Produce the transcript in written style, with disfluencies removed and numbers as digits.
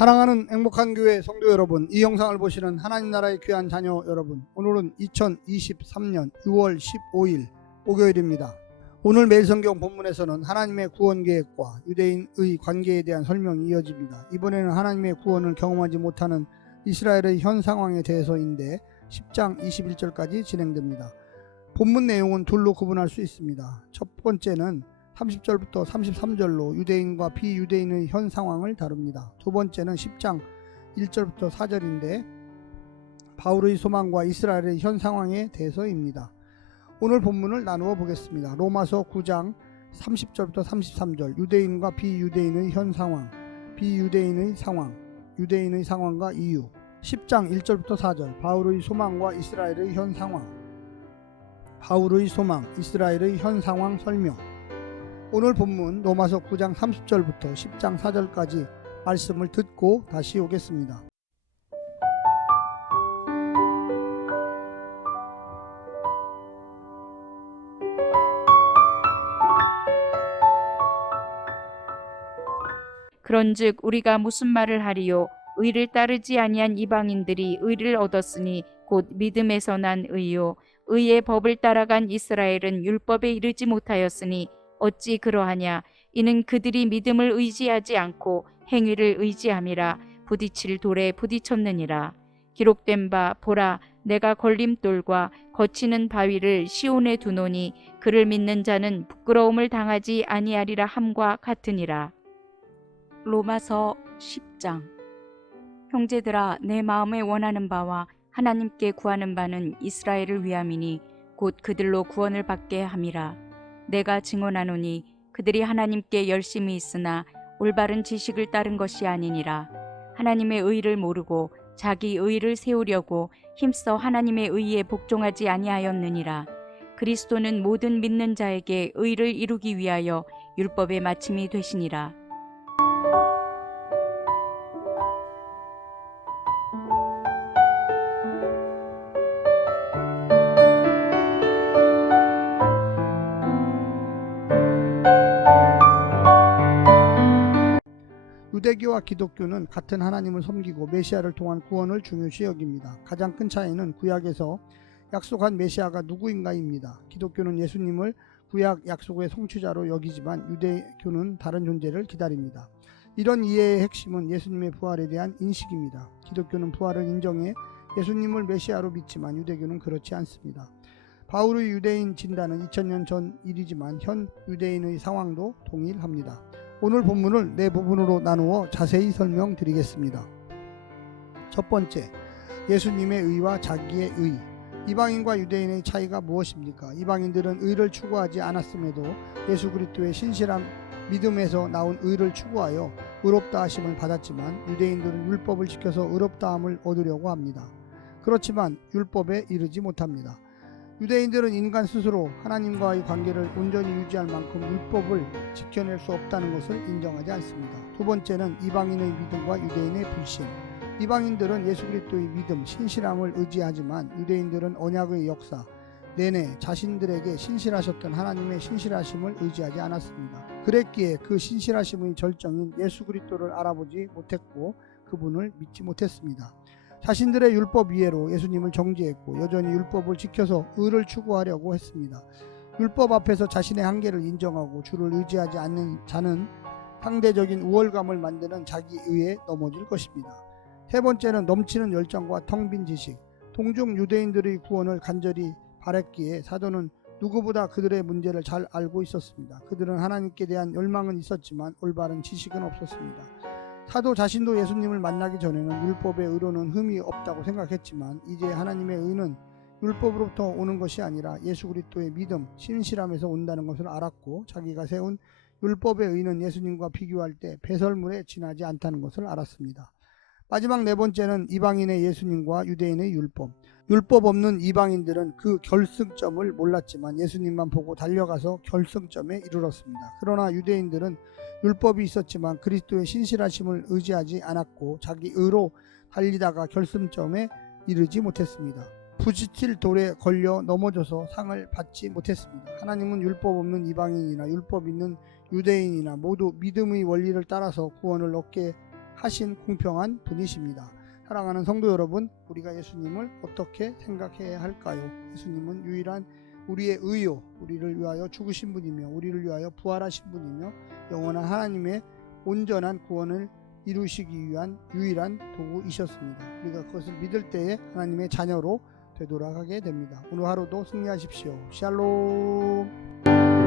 사랑하는 행복한 교회 성도 여러분, 이 영상을 보시는 하나님 나라의 귀한 자녀 여러분, 오늘은 2023년 6월 15일 목요일입니다. 오늘 매일 성경 본문에서는 하나님의 구원 계획과 유대인의 관계에 대한 설명이 이어집니다. 이번에는 하나님의 구원을 경험하지 못하는 이스라엘의 현 상황에 대해서인데 10장 21절까지 진행됩니다. 본문 내용은 둘로 구분할 수 있습니다. 첫 번째는 30절부터 33절로 유대인과 비유대인의 현 상황을 다룹니다. 두 번째는 10장 1절부터 4절인데 바울의 소망과 이스라엘의 현 상황에 대해서입니다. 오늘 본문을 나누어 보겠습니다. 로마서 9장 30절부터 33절, 유대인과 비유대인의 현 상황, 비유대인의 상황, 유대인의 상황과 이유. 10장 1절부터 4절, 바울의 소망과 이스라엘의 현 상황, 바울의 소망, 이스라엘의 현 상황 설명. 오늘 본문 로마서 9장 30절부터 10장 4절까지 말씀을 듣고 다시 오겠습니다. 그런즉 우리가 무슨 말을 하리요? 의를 따르지 아니한 이방인들이 의를 얻었으니 곧 믿음에서 난 의요. 의의 법을 따라간 이스라엘은 율법에 이르지 못하였으니 어찌 그러하냐? 이는 그들이 믿음을 의지하지 않고 행위를 의지함이라 부딪힐 돌에 부딪혔느니라. 기록된 바 보라, 내가 걸림돌과 거치는 바위를 시온에 두노니 그를 믿는 자는 부끄러움을 당하지 아니하리라 함과 같으니라. 로마서 10장. 형제들아, 내 마음에 원하는 바와 하나님께 구하는 바는 이스라엘을 위함이니 곧 그들로 구원을 받게 함이라. 내가 증언하노니 그들이 하나님께 열심히 있으나 올바른 지식을 따른 것이 아니니라. 하나님의 의를 모르고 자기 의를 세우려고 힘써 하나님의 의에 복종하지 아니하였느니라. 그리스도는 모든 믿는 자에게 의를 이루기 위하여 율법의 마침이 되시니라. 유대교와 기독교는 같은 하나님을 섬기고 메시아를 통한 구원을 중요시 여깁니다. 가장 큰 차이는 구약에서 약속한 메시아가 누구인가입니다. 기독교는 예수님을 구약 약속의 성취자로 여기지만 유대교는 다른 존재를 기다립니다. 이런 이해의 핵심은 예수님의 부활에 대한 인식입니다. 기독교는 부활을 인정해 예수님을 메시아로 믿지만 유대교는 그렇지 않습니다. 바울의 유대인 진단은 2000년 전 일이지만 현 유대인의 상황도 동일합니다. 오늘 본문을 네 부분으로 나누어 자세히 설명드리겠습니다. 첫 번째, 예수님의 의와 자기의 의. 이방인과 유대인의 차이가 무엇입니까? 이방인들은 의를 추구하지 않았음에도 예수 그리스도의 신실한 믿음에서 나온 의를 추구하여 의롭다 하심을 받았지만 유대인들은 율법을 지켜서 의롭다함을 얻으려고 합니다. 그렇지만 율법에 이르지 못합니다. 유대인들은 인간 스스로 하나님과의 관계를 온전히 유지할 만큼 율법을 지켜낼 수 없다는 것을 인정하지 않습니다. 두 번째는 이방인의 믿음과 유대인의 불신. 이방인들은 예수 그리스도의 믿음, 신실함을 의지하지만 유대인들은 언약의 역사 내내 자신들에게 신실하셨던 하나님의 신실하심을 의지하지 않았습니다. 그랬기에 그 신실하심의 절정인 예수 그리스도를 알아보지 못했고 그분을 믿지 못했습니다. 자신들의 율법 이해로 예수님을 정죄했고 여전히 율법을 지켜서 의를 추구하려고 했습니다. 율법 앞에서 자신의 한계를 인정하고 주를 의지하지 않는 자는 상대적인 우월감을 만드는 자기 의에 넘어질 것입니다. 세 번째는 넘치는 열정과 텅 빈 지식. 동중 유대인들의 구원을 간절히 바랬기에 사도는 누구보다 그들의 문제를 잘 알고 있었습니다. 그들은 하나님께 대한 열망은 있었지만 올바른 지식은 없었습니다. 사도 자신도 예수님을 만나기 전에는 율법의 의로는 흠이 없다고 생각했지만 이제 하나님의 의는 율법으로부터 오는 것이 아니라 예수 그리스도의 믿음, 신실함에서 온다는 것을 알았고 자기가 세운 율법의 의는 예수님과 비교할 때 배설물에 지나지 않다는 것을 알았습니다. 마지막 네 번째는 이방인의 예수님과 유대인의 율법. 율법 없는 이방인들은 그 결승점을 몰랐지만 예수님만 보고 달려가서 결승점에 이르렀습니다. 그러나 유대인들은 율법이 있었지만 그리스도의 신실하심을 의지하지 않았고 자기 의로 달리다가 결승점에 이르지 못했습니다. 부딪힐 돌에 걸려 넘어져서 상을 받지 못했습니다. 하나님은 율법 없는 이방인이나 율법 있는 유대인이나 모두 믿음의 원리를 따라서 구원을 얻게 하신 공평한 분이십니다. 사랑하는 성도 여러분, 우리가 예수님을 어떻게 생각해야 할까요? 예수님은 유일한 우리의 의요, 우리를 위하여 죽으신 분이며 우리를 위하여 부활하신 분이며 영원한 하나님의 온전한 구원을 이루시기 위한 유일한 도구이셨습니다. 우리가 그것을 믿을 때에 하나님의 자녀로 되돌아가게 됩니다. 오늘 하루도 승리하십시오. 샬롬.